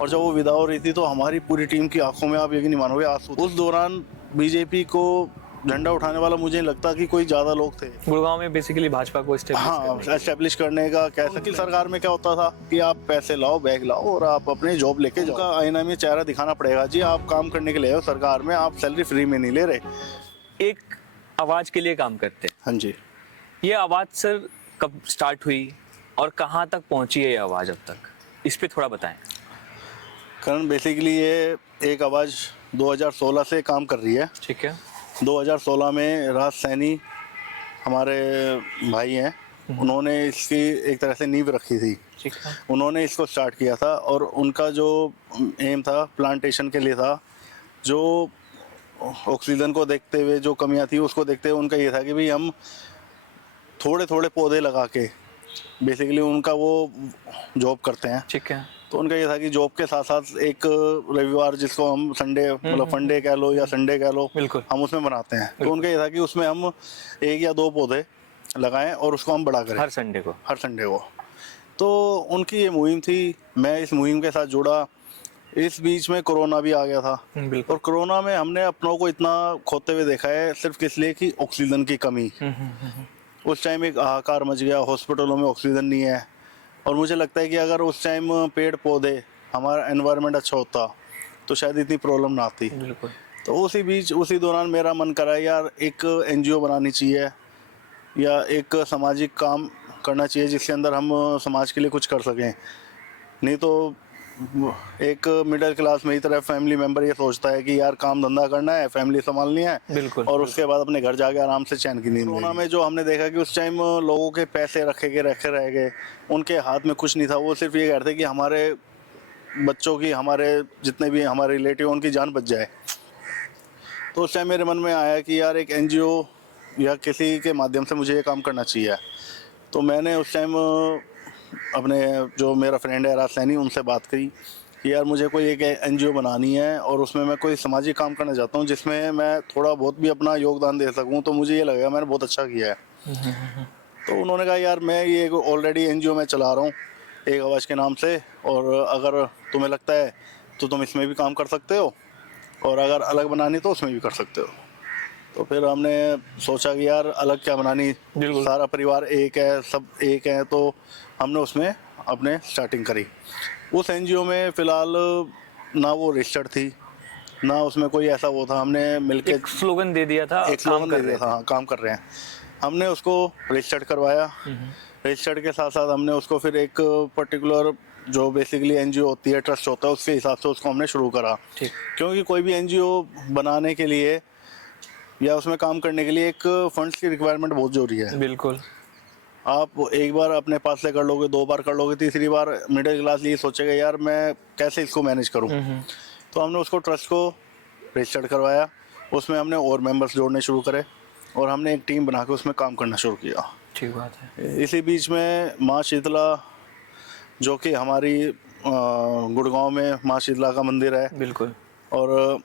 और जब वो विदा हो रही थी तो हमारी पूरी टीम की आंखों में, आप यकीन नहीं मानोगे, आंसू थे। उस दौरान बीजेपी को झंडा उठाने वाला मुझे नहीं लगता कि कोई ज़्यादा लोग थे। गुड़गांव में बेसिकली भाजपा को हाँ, एस्टेब्लिश करने का कह सकते। सरकार में क्या होता था कि आप पैसे लाओ, बैग लाओ और आप अपने जॉब लेके जाओ। उनका आईना में चेहरा दिखाना पड़ेगा, जी आप काम करने के लिए हो सरकार में, आप सैलरी फ्री में नहीं ले रहे। एक आवाज के लिए काम करते हैं। हाँ जी। ये आवाज सर कब स्टार्ट हुई और कहाँ तक पहुंची है ये आवाज अब तक, इस पे थोड़ा बताएं। कारण बेसिकली ये एक आवाज़ 2016 से काम कर रही है। ठीक है। 2016 में राज सैनी हमारे भाई हैं, उन्होंने इसकी एक तरह से नींव रखी थी। ठीक है। उन्होंने इसको स्टार्ट किया था और उनका जो एम था प्लांटेशन के लिए था। जो ऑक्सीजन को देखते हुए, जो कमियां थी उसको देखते हुए उनका ये था कि भाई हम थोड़े थोड़े पौधे लगा के, बेसिकली उनका वो जॉब करते हैं। ठीक है। तो उनका ये था कि जॉब के साथ साथ एक रविवार, जिसको हम संडे मतलब फंडे कह लो या संडे कह लो, बिल्कुल। हम उसमें बनाते हैं। तो उनका ये था कि उसमें हम 1 या 2 पौधे लगाएं और उसको हम बड़ा करें हर संडे को। हर संडे को। तो उनकी ये मुहिम थी, मैं इस मुहिम के साथ जुड़ा। इस बीच में कोरोना भी आ गया था बिल्कुल। और कोरोना में हमने अपनों को इतना खोते हुए देखा है, सिर्फ किस लिए कि ऑक्सीजन की कमी। उस टाइम एक हाहाकार मच गया, हॉस्पिटलों में ऑक्सीजन नहीं है। और मुझे लगता है कि अगर उस टाइम पेड़ पौधे, हमारा एनवायरनमेंट अच्छा होता तो शायद इतनी प्रॉब्लम ना आती। बिल्कुल। तो उसी दौरान मेरा मन करा यार एक एनजीओ बनानी चाहिए या एक सामाजिक काम करना चाहिए जिसके अंदर हम समाज के लिए कुछ कर सकें। नहीं तो एक मिडिल क्लास में ही तरह फैमिली मेंबर ये सोचता है कि यार काम धंधा करना है, फैमिली संभालनी है, बिल्कुल। और उसके बाद अपने घर जाके आराम से चैन की नींद। कोरोना में जो हमने देखा कि उस टाइम लोगों के पैसे रखे रह गए, उनके हाथ में कुछ नहीं था। वो सिर्फ ये कहते थे कि हमारे बच्चों की, हमारे जितने भी हमारे रिलेटिव, उनकी जान बच जाए। तो उस टाइम मेरे मन में आया कि यार एक एनजीओ या किसी के माध्यम से मुझे ये काम करना चाहिए। तो मैंने उस टाइम अपने जो मेरा फ्रेंड है राज सैनी, उनसे बात करी कि यार मुझे कोई एक एनजीओ बनानी है और उसमें मैं कोई सामाजिक काम करना चाहता हूँ जिसमें मैं थोड़ा बहुत भी अपना योगदान दे सकूँ, तो मुझे ये लगेगा मैंने बहुत अच्छा किया है। तो उन्होंने कहा यार मैं ये ऑलरेडी एनजीओ में चला रहा हूँ एक आवाज़ के नाम से, और अगर तुम्हें लगता है तो तुम इसमें भी काम कर सकते हो, और अगर अलग बनानी तो उसमें भी कर सकते हो। तो फिर हमने सोचा कि यार अलग क्या बनानी, सारा परिवार एक है, सब एक है। तो हमने उसमें अपने स्टार्टिंग करी। उस एनजीओ में फ़िलहाल ना वो रजिस्टर्ड थी, ना उसमें कोई ऐसा वो था। हमने मिलके एक स्लोगन दे दिया था, एक स्लोगन दे दिया था, हाँ काम कर रहे हैं। हमने उसको रजिस्टर्ड करवाया। रजिस्टर्ड के साथ साथ हमने उसको फिर एक पर्टिकुलर जो बेसिकली एनजीओ होती है, ट्रस्ट होता है, उसके हिसाब से उसको हमने शुरू करा। क्योंकि कोई भी एनजीओ बनाने के लिए या उसमें काम करने के लिए एक फंड्स की रिक्वायरमेंट बहुत ज़रूरी है। बिल्कुल। आप एक बार अपने पास से कर लोगे, 2 बार कर लोगे, तीसरी बार मिडिल क्लास ये सोचेगा यार मैं कैसे इसको मैनेज करूं। तो हमने उसको ट्रस्ट को रजिस्टर्ड करवाया, उसमें हमने और मेंबर्स जोड़ने शुरू करे और हमने एक टीम बना के उसमें काम करना शुरू किया। ठीक बात है। इसी बीच में माँ शीतला, जो कि हमारी गुड़गांव में माँ शीतला का मंदिर है, बिल्कुल, और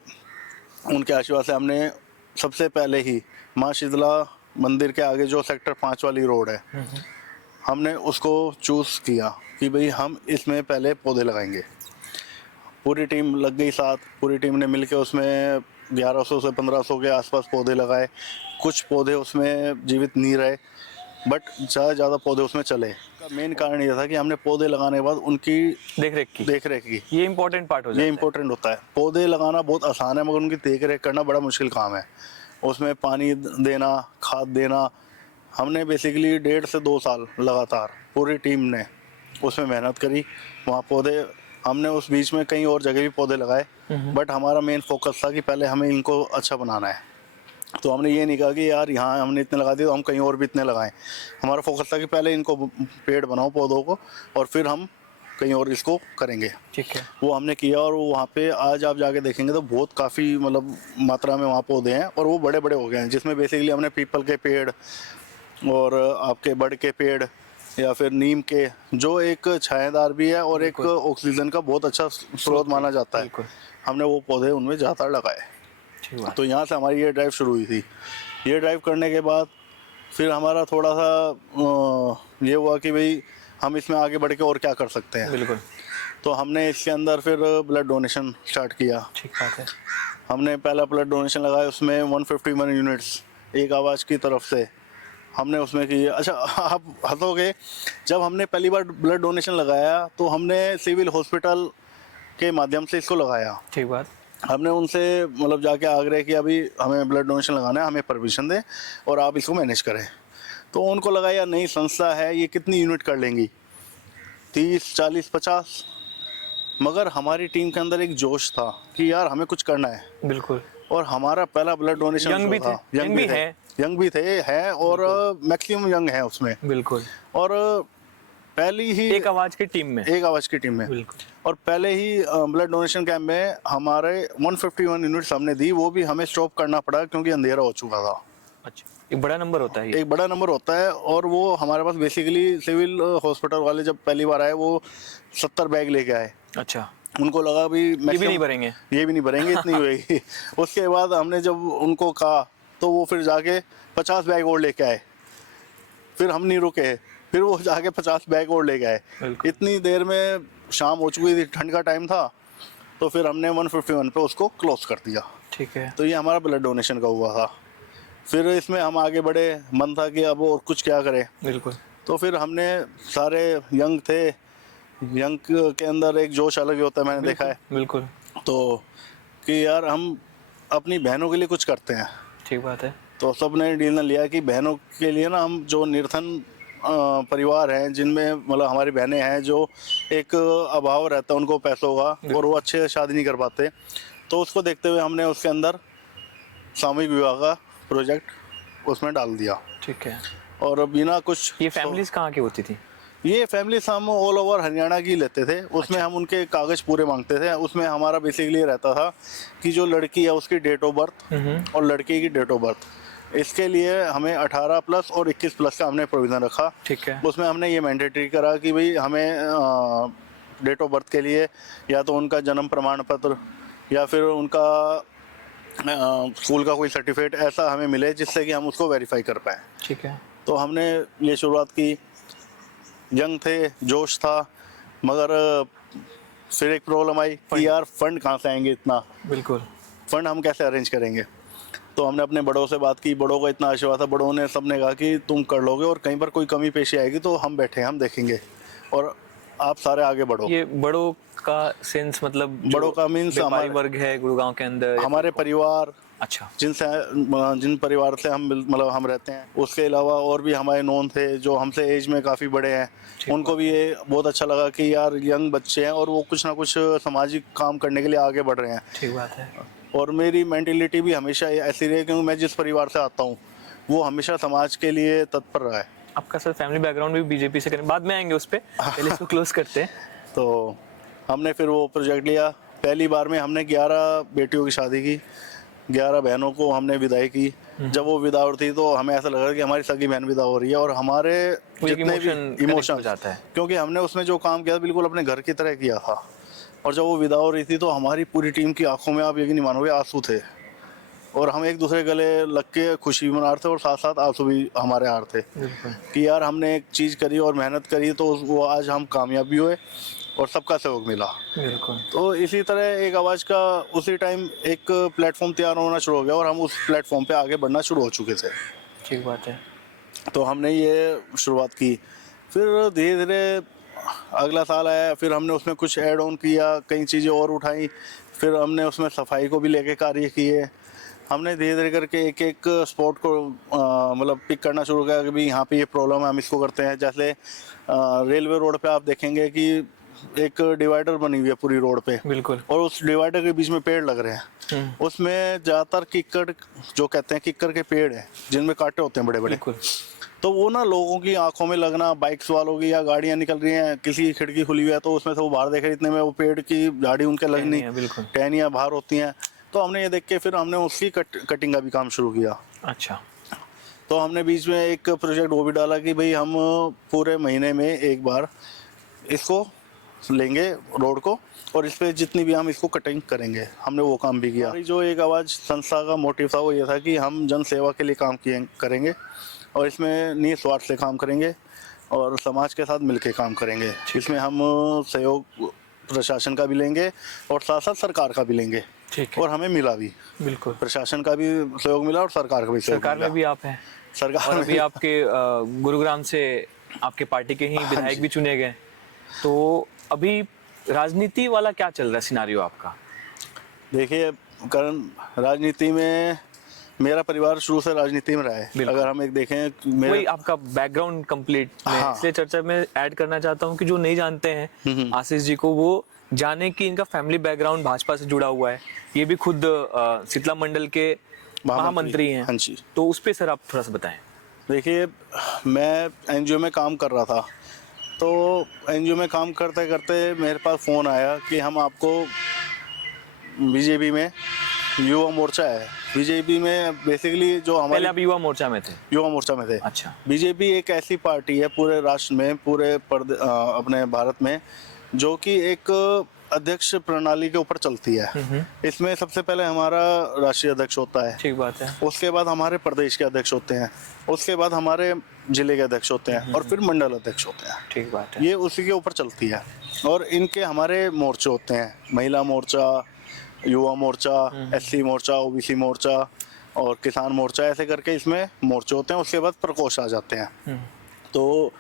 उनके आशीर्वाद से हमने सबसे पहले ही माँ शीतला मंदिर के आगे जो सेक्टर 5 वाली रोड है, हमने उसको चूज़ किया कि भाई हम इसमें पहले पौधे लगाएंगे। पूरी टीम लग गई साथ, पूरी टीम ने मिलकर उसमें 1100 से 1500 के आसपास पौधे लगाए। कुछ पौधे उसमें जीवित नहीं रहे, बट ज़्यादा पौधे उसमें चले। मेन कारण ये था कि हमने पौधे लगाने के बाद उनकी देख रेख की। ये इम्पोर्टेंट पार्ट हो जाता है। ये इम्पोर्टेंट होता है। पौधे लगाना बहुत आसान है, मगर उनकी देख रेख करना बड़ा मुश्किल काम है। उसमें पानी देना, खाद देना। हमने बेसिकली 1.5 से 2 साल लगातार पूरी टीम ने उसमें मेहनत करी। वहाँ पौधे हमने उस बीच में कई और जगह भी पौधे लगाए, बट हमारा मेन फोकस था कि पहले हमें इनको अच्छा बनाना है। तो हमने ये नहीं कहा कि यार यहाँ हमने इतने लगा दिए तो हम कहीं और भी इतने लगाएं। हमारा फोकस था कि पहले इनको पेड़ बनाओ पौधों को, और फिर हम कहीं और इसको करेंगे। ठीक है। वो हमने किया, और वहाँ पे आज आप जाके देखेंगे तो बहुत काफ़ी मतलब मात्रा में वहाँ पौधे हैं, और वो बड़े बड़े हो गए हैं, जिसमें बेसिकली हमने पीपल के पेड़ और आपके बड़ के पेड़ या फिर नीम के, जो एक छायादार भी है और एक ऑक्सीजन का बहुत अच्छा स्रोत माना जाता है, हमने वो पौधे उनमें ज़्यादातर लगाए। तो यहाँ से हमारी ये ड्राइव शुरू हुई थी। ये ड्राइव करने के बाद फिर हमारा थोड़ा सा ये हुआ कि भाई हम इसमें आगे बढ़ के और क्या कर सकते हैं। बिल्कुल। तो हमने इसके अंदर फिर ब्लड डोनेशन स्टार्ट किया। ठीक बात है। हमने पहला ब्लड डोनेशन लगाया, उसमें 151 यूनिट्स एक आवाज़ की तरफ से हमने उसमें की। अच्छा, आप हंसोगे, जब हमने पहली बार ब्लड डोनेशन लगाया तो हमने सिविल हॉस्पिटल के माध्यम से इसको लगाया। ठीक बात। हमने उनसे मतलब जाके आग्रह किया, अभी हमें ब्लड डोनेशन लगाना है, हमें परमिशन दें और आप इसको मैनेज करें। तो उनको लगा यार नई संस्था है, ये कितनी यूनिट कर लेंगी, 30, 40, 50। मगर हमारी टीम के अंदर एक जोश था कि यार हमें कुछ करना है। बिल्कुल। और हमारा पहला ब्लड डोनेशन यंग भी थे, यंग भी है। यंग भी थे, है, और मैक्सिमम यंग है उसमें। बिल्कुल। और पहली ही एक आवाज की टीम में। एक आवाज़ की टीम में। बिल्कुल। और पहले ही ब्लड डोनेशन कैंप में हमारे 151 यूनिट्स हमने दी, वो भी हमें स्टॉप करना पड़ा क्योंकि अंधेरा हो चुका था। अच्छा, एक बड़ा नंबर होता है ये। एक बड़ा नंबर होता है, और वो हमारे पास बेसिकली सिविल हॉस्पिटल वाले जब पहली बार आए वो 70 बैग लेके आए। अच्छा, उनको लगा भी ये भी नहीं भरेंगे। ये भी नहीं भरेंगे, इतनी होएगी। उसके बाद हमने जब उनको कहा तो वो फिर जाके 50 बैग और लेके आए। फिर हम नहीं रुके, फिर वो जाके 50 बैग और लेके आए। बिल्कुल। इतनी देर में शाम हो चुकी थी, ठंड का टाइम था, तो फिर हमने 151 पे उसको क्लोज कर दिया। ठीक है। तो ये हमारा ब्लड डोनेशन का हुआ था। फिर इसमें हम आगे बढ़े, मन था कि अब और कुछ क्या करें। बिल्कुल। तो फिर हमने सारे यंग थे, यंग के अंदर एक जोश अलग ही होता है, मैंने देखा है। बिल्कुल। तो कि यार हम अपनी बहनों के लिए कुछ करते हैं। ठीक बात है। तो सब ने निर्णय लिया कि बहनों के लिए ना, हम जो निर्धन परिवार हैं, जिनमें मतलब हमारी बहनें हैं जो एक अभाव रहता है उनको पैसों का, और वो अच्छे से शादी नहीं कर पाते, तो उसको देखते हुए हमने उसके अंदर सामूहिक विवाह का प्रोजेक्ट उसमें डाल दिया। ठीक है। और बिना कुछ, ये फैमिलीज कहाँ की होती थी? ये फैमिली हम ऑल ओवर हरियाणा की लेते थे। उसमें हम उनके कागज़ पूरे मांगते थे। उसमें हमारा बेसिकली रहता था कि जो लड़की है उसकी डेट ऑफ बर्थ और लड़के की डेट ऑफ बर्थ, इसके लिए हमें 18 प्लस और 21 प्लस का हमने प्रोविज़न रखा। ठीक है। उसमें हमने ये मैंडेटरी करा कि भाई हमें डेट ऑफ बर्थ के लिए या तो उनका जन्म प्रमाण पत्र या फिर उनका स्कूल का कोई सर्टिफिकेट ऐसा हमें मिले जिससे कि हम उसको वेरीफाई कर पाएँ। ठीक है। तो हमने ये शुरुआत की। यंग थे, जोश था, मगर फिर एक प्रॉब्लम आई कि यार फंड कहाँ से आएंगे इतना, बिल्कुल। फंड हम कैसे अरेंज करेंगे। तो हमने अपने बड़ों से बात की, बड़ों का इतना आशीर्वाद था, बड़ों ने सबने कहा कि तुम कर लोगे, और कहीं पर कोई कमी पेशी आएगी तो हम बैठे हैं, हम देखेंगे, और आप सारे आगे बढ़ो। ये बड़ों का सेंस मतलब बड़ों का मीन्स व्यापारी वर्ग है गुड़गांव के अंदर, हमारे परिवार, अच्छा, जिन परिवार से हम मतलब हम रहते हैं। उसके अलावा और भी हमारे नॉन थे जो हमसे एज में काफ़ी बड़े हैं, उनको भी ये बहुत अच्छा लगा कि यार यंग बच्चे हैं और वो कुछ ना कुछ सामाजिक काम करने के लिए आगे बढ़ रहे हैं। ठीक बात है। और मेरी मेंटेलिटी भी हमेशा ऐसी रही, क्योंकि मैं जिस परिवार से आता हूँ वो हमेशा समाज के लिए तत्पर रहा है। आपका सर फैमिली बैकग्राउंड भी बीजेपी से करें, बाद में आएंगे उस पर, पहले इसको क्लोज करते हैं। तो हमने फिर वो प्रोजेक्ट लिया। पहली बार में हमने 11 बेटियों की शादी की, 11 बहनों को हमने विदाई की। जब वो विदा हो थी तो हमें ऐसा लगा कि हमारी सगी बहन विदा हो रही है, और हमारे जितने भी इमोशन जाता है, क्योंकि हमने उसमें जो काम किया बिल्कुल अपने घर की तरह किया था। और जब वो विदा हो रही थी तो हमारी पूरी टीम की आंखों में, आप यकीन नहीं मानोगे, आंसू थे, और हम एक दूसरे गले लग के खुशी मना रहे थे, और साथ साथ आंसू भी हमारे आ रहे थे कि यार हमने एक चीज़ करी और मेहनत करी तो वो आज हम कामयाबी हुए और सबका सहयोग मिला। बिल्कुल। तो इसी तरह एक आवाज़ का उसी टाइम एक प्लेटफॉर्म तैयार होना शुरू हो गया, और हम उस प्लेटफॉर्म पे आगे बढ़ना शुरू हो चुके थे। ठीक बात है। तो हमने ये शुरुआत की। फिर धीरे धीरे अगला साल आया, फिर हमने उसमें कुछ ऐड ऑन किया, कई चीज़ें और उठाई। फिर हमने उसमें सफाई को भी लेके कार्य किए। हमने धीरे धीरे करके एक एक स्पॉट को मतलब पिक करना शुरू किया कि भाई यहाँ पे ये प्रॉब्लम है, हम इसको करते हैं। जैसे रेलवे रोड पे आप देखेंगे कि एक डिवाइडर बनी हुई है पूरी रोड पे, बिल्कुल, और उस डिवाइडर के बीच में पेड़ लग रहे हैं। उसमें ज़्यादातर किक्कर, जो कहते हैं किक्कर के पेड़ हैं जिनमें कांटे होते हैं बड़े बड़े, बिल्कुल। तो वो ना लोगों की आंखों में लगना, बाइक्स वालों की, या गाड़ियां निकल रही हैं, किसी की खिड़की खुली हुई है तो उसमें से वो बाहर देख रहे, इतने में वो पेड़ की झाड़ी उनके लगनी, बिल्कुल, टहनियाँ बाहर होती हैं। तो हमने ये देख के फिर हमने उसकी कटिंग का भी काम शुरू किया। अच्छा। तो हमने बीच में एक प्रोजेक्ट वो भी डाला कि भाई हम पूरे महीने में एक बार इसको लेंगे रोड को, और इस पे जितनी भी हम इसको कटिंग करेंगे। हमने वो काम भी किया। हमारी जो एक आवाज़ संस्था का मोटिव था वो ये था कि हम जन सेवा के लिए काम करेंगे, और इसमें निस्वार्थ से काम करेंगे और समाज के साथ मिलके काम करेंगे। इसमें हम सहयोग प्रशासन का भी लेंगे और साथ साथ सरकार का भी लेंगे। ठीक है। और हमें मिला भी, बिल्कुल। प्रशासन का भी सहयोग मिला और सरकार का भी सहयोग सरकार मिला। में भी आप हैं सरकार और में अभी आपके गुरुग्राम से आपके पार्टी के ही विधायक भी चुने गए। तो अभी राजनीति वाला क्या चल रहा है सिनारियो आपका? देखिए करण, राजनीति में मेरा परिवार शुरू से राजनीति में रहा है। बिल्कुल। अगर हम एक देखें मेरे वही आपका बैकग्राउंड कंप्लीट मैं हाँ। इसलिए चर्चा में ऐड करना चाहता हूँ कि जो नहीं जानते हैं आशीष जी को, वो जाने कि इनका फैमिली बैकग्राउंड भाजपा से जुड़ा हुआ है। ये भी खुद शीतला मंडल के महामंत्री हैं। हाँ जी। तो उस पे सर आप थोड़ा सा बताएं। देखिए मैं एनजीओ में काम कर रहा था, तो एनजीओ में काम करते करते मेरे पास फ़ोन आया कि हम आपको बीजेपी में, युवा मोर्चा है बीजेपी में, बेसिकली जो पहले हमारे आप युवा मोर्चा में थे? युवा मोर्चा में थे। अच्छा। बीजेपी एक ऐसी पार्टी है पूरे राष्ट्र में, पूरे अपने भारत में, जो कि एक अध्यक्ष प्रणाली के ऊपर चलती है। इसमें सबसे पहले हमारा राष्ट्रीय अध्यक्ष होता है, ठीक बात है। उसके बाद हमारे प्रदेश के अध्यक्ष होते हैं, उसके बाद हमारे जिले के अध्यक्ष होते हैं और फिर मंडल अध्यक्ष होते हैं। ठीक बात है। ये उसी के ऊपर चलती है। और इनके हमारे मोर्चे होते हैं, महिला मोर्चा, युवा मोर्चा, एससी मोर्चा, ओबीसी मोर्चा और किसान मोर्चा, ऐसे करके इसमें मोर्चे होते हैं। उसके बाद प्रकोष्ठ आ जाते हैं। तो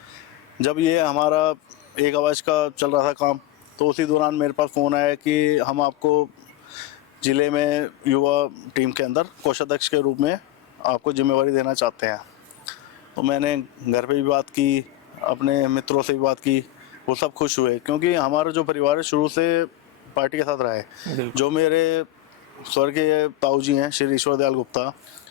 जब ये हमारा एक आवाज़ का चल रहा था काम, तो उसी दौरान मेरे पास फ़ोन आया कि हम आपको ज़िले में युवा टीम के अंदर कोषाध्यक्ष के रूप में आपको जिम्मेवारी देना चाहते हैं। तो मैंने घर पे भी बात की, अपने मित्रों से भी बात की, वो सब खुश हुए, क्योंकि हमारा जो परिवार है शुरू से पार्टी के साथ रहा है। जो मेरे स्वर्गीय ताऊ जी हैं श्री ईश्वर दयाल गुप्ता,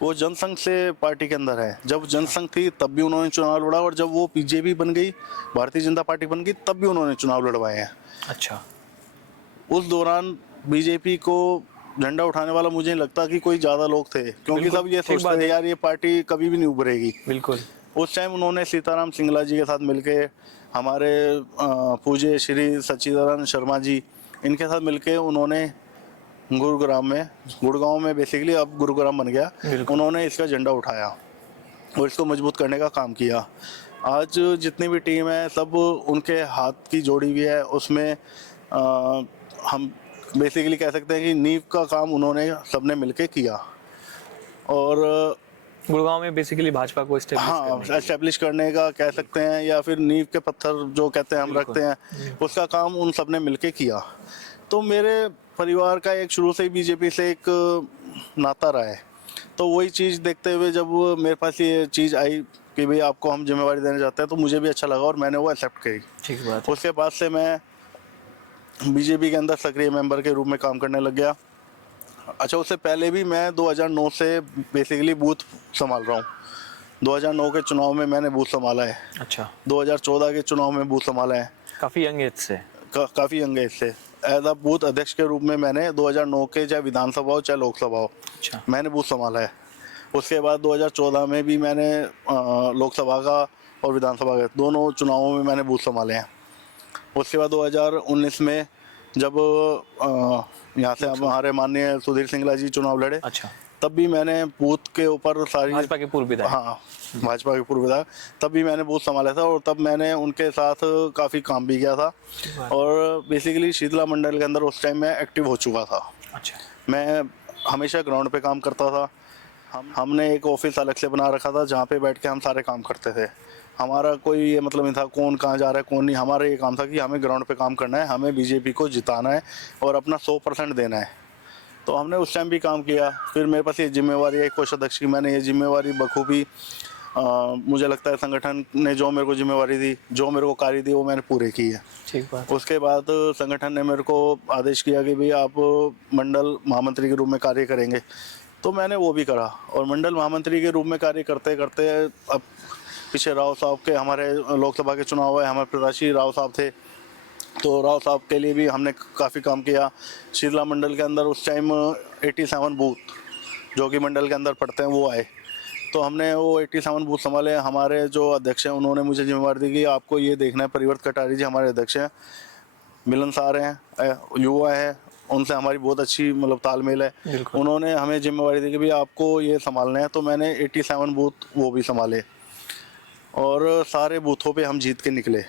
वो जनसंघ से पार्टी के अंदर है। जब जनसंघ थी तब भी उन्होंने चुनाव लड़ा, और जब वो बीजेपी बन गई, भारतीय जनता पार्टी बन गई, तब भी उन्होंने चुनाव लड़वाए हैं। अच्छा। उस दौरान बीजेपी को झंडा उठाने वाला मुझे नहीं लगता कि कोई ज़्यादा लोग थे, क्योंकि बिल्कुल, सब ये ठीक बात सोचते थे है। यार ये पार्टी कभी भी नहीं उभरेगी। बिल्कुल। उस टाइम उन्होंने सीताराम सिंगला जी के साथ मिलके, हमारे पूज्य श्री सच्चिदानंद शर्मा जी, इनके साथ मिलके उन्होंने गुड़गांव में बेसिकली अब गुरुग्राम बन गया, उन्होंने इसका झंडा उठाया और इसको मजबूत करने का काम किया। आज जितनी भी टीम है सब उनके हाथ की जोड़ी हुई है। उसमें हम बेसिकली कह सकते हैं कि नींव का काम उन्होंने सबने मिलके किया। और गुड़गांव में बेसिकली भाजपा को एस्टेब्लिश करने का कह सकते हैं, या फिर नींव के पत्थर जो कहते हैं हम रखते हैं, उसका काम उन सब ने मिलके किया। तो मेरे परिवार का एक शुरू से ही बीजेपी से एक नाता रहा है। तो वही चीज़ देखते हुए जब मेरे पास ये चीज़ आई कि भाई आपको हम जिम्मेवारी देना चाहते हैं, तो मुझे भी अच्छा लगा और मैंने वो एक्सेप्ट करी। ठीक बात है। उसके बाद से मैं बीजेपी के अंदर सक्रिय मेंबर के रूप में काम करने लग गया। अच्छा, उससे पहले भी मैं 2009 से बेसिकली बूथ संभाल रहा हूँ। 2009 के चुनाव में मैंने बूथ संभाला है। अच्छा। 2014 के चुनाव में बूथ संभाला है। काफ़ी यंग एज से? काफ़ी यंग एज से। एज अ बूथ अध्यक्ष के रूप में मैंने 2009 के चाहे विधानसभा हो चाहे लोकसभा हो, अच्छा, मैंने बूथ संभाला है। उसके बाद 2014 में भी मैंने लोकसभा का और विधानसभा के दोनों चुनावों में मैंने बूथ संभाले हैं। उसके बाद 2019 में जब यहाँ से हमारे माननीय सुधीर सिंगला जी चुनाव लड़े, अच्छा, तब भी मैंने बूथ के ऊपर सारी भाजपा के पूर्व विधायक? हाँ, भाजपा के पूर्व विधायक, तब भी मैंने बूथ संभाला था और तब मैंने उनके साथ काफ़ी काम भी किया था। और बेसिकली शीतला मंडल के अंदर उस टाइम मैं एक्टिव हो चुका था। अच्छा। मैं हमेशा ग्राउंड पे काम करता था। हमने एक ऑफिस अलग से बना रखा था जहाँ पे बैठ के हम सारे काम करते थे। हमारा कोई ये मतलब नहीं था कौन कहाँ जा रहा है कौन नहीं, हमारा ये काम था कि हमें ग्राउंड पे काम करना है, हमें बीजेपी को जिताना है और अपना 100% देना है। तो हमने उस टाइम भी काम किया। फिर मेरे पास ये जिम्मेवारी है कोषाध्यक्ष की, मैंने ये जिम्मेवारी बखूबी मुझे लगता है संगठन ने जो मेरे को जिम्मेवारी दी, जो मेरे को कार्य दी, वो मैंने पूरे की है। ठीक बात। उसके बाद संगठन ने मेरे को आदेश किया कि भाई आप मंडल महामंत्री के रूप में कार्य करेंगे, तो मैंने वो भी करा। और मंडल महामंत्री के रूप में कार्य करते करते अब पीछे राव साहब के हमारे लोकसभा के चुनाव है, हमारे प्रत्याशी राव साहब थे, तो राव साहब के लिए भी हमने काफ़ी काम किया। शीतला मंडल के अंदर उस टाइम 87 बूथ जो कि मंडल के अंदर पड़ते हैं वो आए, तो हमने वो 87 बूथ संभाले। हमारे जो अध्यक्ष हैं उन्होंने मुझे जिम्मेवारी दी कि आपको ये देखना है, परिवर्त कटारी जी हमारे अध्यक्ष हैं, मिलनसार हैं, युवा है, उनसे हमारी बहुत अच्छी मतलब तालमेल है। उन्होंने हमें जिम्मेवारी दी कि भाई आपको ये संभालना है, तो मैंने 87 बूथ वो भी संभाले और सारे बूथों पे हम जीत के निकले